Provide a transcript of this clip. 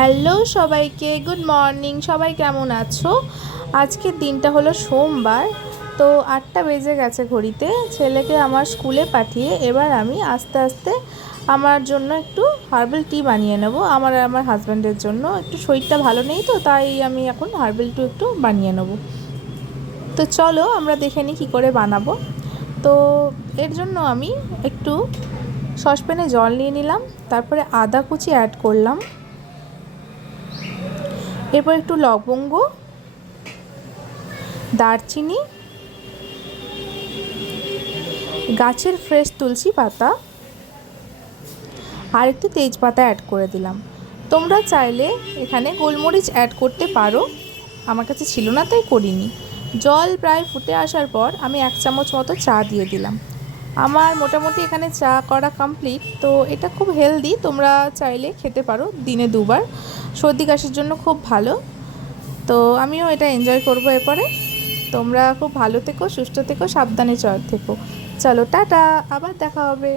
Hello সবাইকে, good morning. সবাই কেমন আছো? আজকের দিনটা হলো সোমবার। তো 8টা বেজে গেছে ঘড়িতে। ছেলেকে আমার স্কুলে পাঠিয়ে এবার আমি আস্তে আস্তে আমার জন্য একটু হার্বাল টি বানিয়ে নেব। আমার আর আমার হাজব্যান্ডের জন্য একটু শরীরটা ভালো নেই, তো তাই আমি এখন হার্বাল টি একটু বানিয়ে নেব। তো চলো আমরা দেখে নিই কী করে বানাবো। তো এর জন্য আমি একটু সসপ্যানে জল নিয়ে নিলাম, তারপরে আদা কুচি অ্যাড করলাম, এরপর একটু লবঙ্গ, দারচিনি, গাছের ফ্রেশ তুলসী পাতা আর একটু তেজপাতা অ্যাড করে দিলাম। তোমরা চাইলে এখানে গোলমরিচ অ্যাড করতে পারো, আমার কাছে ছিল না তাই করিনি। জল প্রায় ফুটে আসার পর আমি 1 চামচ মতো চা দিয়ে দিলাম। আমার মোটামুটি এখানে চা করা কমপ্লিট। তো এটা খুব হেলদি, তোমরা চাইলে খেতে পারো দিনে 2 বার, সর্দি কাশির জন্য খুব ভালো। তো আমিও এটা এনজয় করবো এরপরে। তোমরা খুব ভালো থেকো, সুস্থ থেকো, সাবধানে থেকো। চলো টাটা, আবার দেখা হবে।